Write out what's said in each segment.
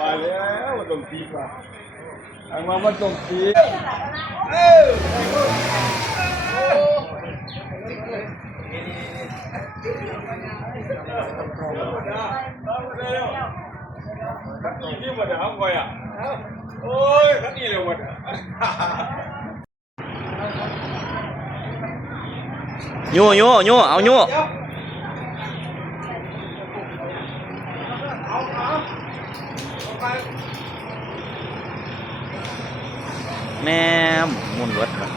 มาแล้วตรงทีกว่าอันมาตรงทีขันนี้หมดอ่ะครับไงอ่ะโอ้ยขันนี้เร็วหมดอ่ะโย่เอาโย่แม่หมุนรถก่อน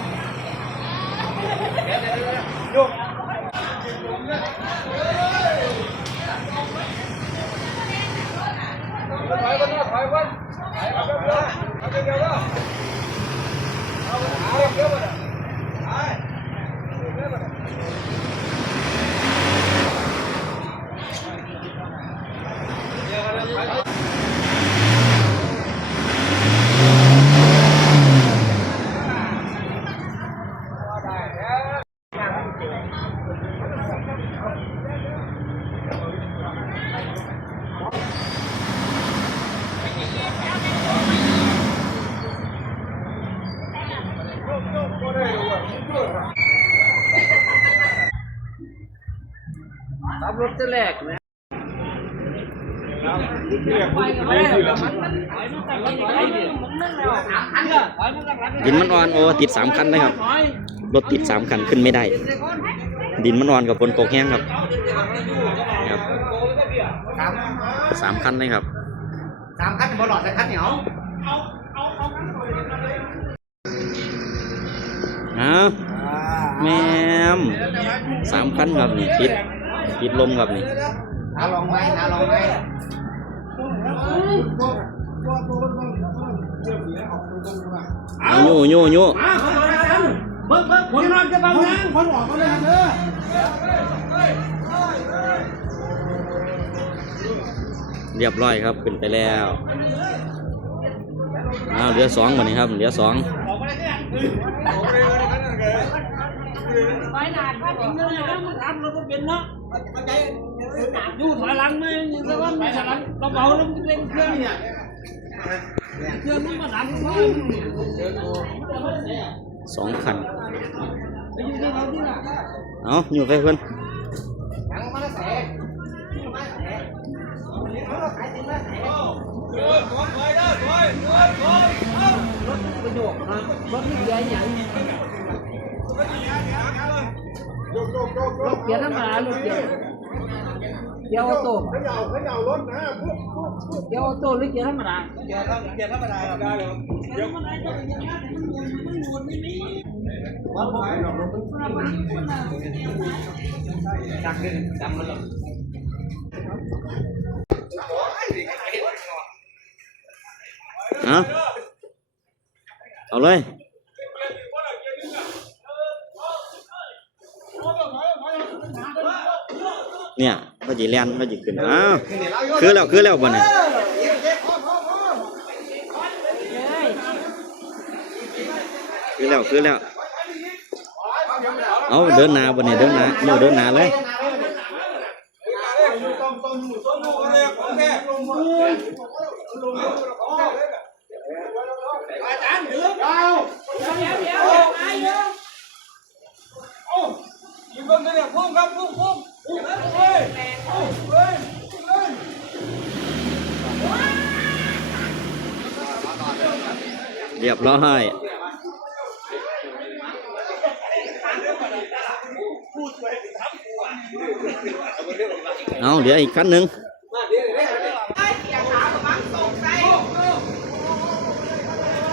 ขับรถจะแหลกนะดินมันอ่อนโอ้ติด3 คันนะครับรถติด3 คันขึ้นไม่ได้ดินมันอ่อนกับฝนตกแห้งครับครับ3 คันเลยครับ3 คันบอลหลอดแต่คันเหนียวแม่3 คันครับนี่ติดลมครับนี่ลองไหมโย่เบิ้งผลนอนจะบังยังผลออกมาเลยเด้อเรียบร้อยครับขึ้นไปแล้วเหลือ2วันนี้ครับเหลือ2ไปหนาข้าถึงเงินแล้วมันทำรถเป็นเนาะอยู่ถอยหลังไหมแล้วว่าถอยหลังเราเบาแล้วมันเป็นเครื่องเนี่ยเครื่องมันมาดัน2 คันอยู่ไปเพื่อนรถนี่ใหญ่ใหญ่รถเกียร์ธรรมดารถเกียร์ออโต้เขย่ารถนะเกียร์ออโต้หรือเกียร์ธรรมดาเกียร์ธรรมดาครับได้เลยเดี๋ยวจักเลยจำมันหรอเอาเลยเนี่ยพอจีเลียนพอจีขึ้นคือแล้วบ่เนี่ยคือแล้วเอาเดินหน้าบ่เนี่ยเดินหน้าเลยอาจารย์เดี๋ยวยิงเบิ้งเลยเนี่ยพุ่งครับพุ่งเรียบร้อยเดี๋ยวอีกคันหนึ่ง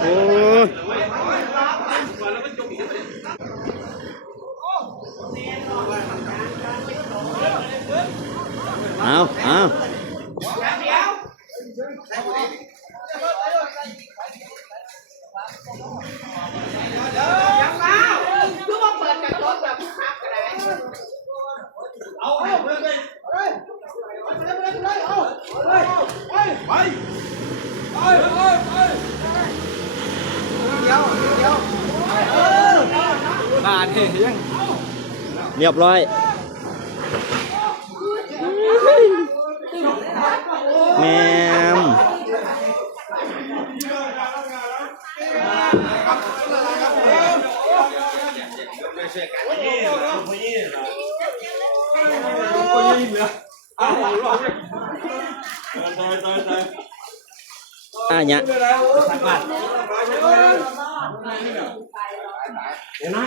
โอ้เรียบร้อยแม่ คนยิงเหรออ้าวรอดตาย อ่ะเนี่ย เดี๋ยวนะ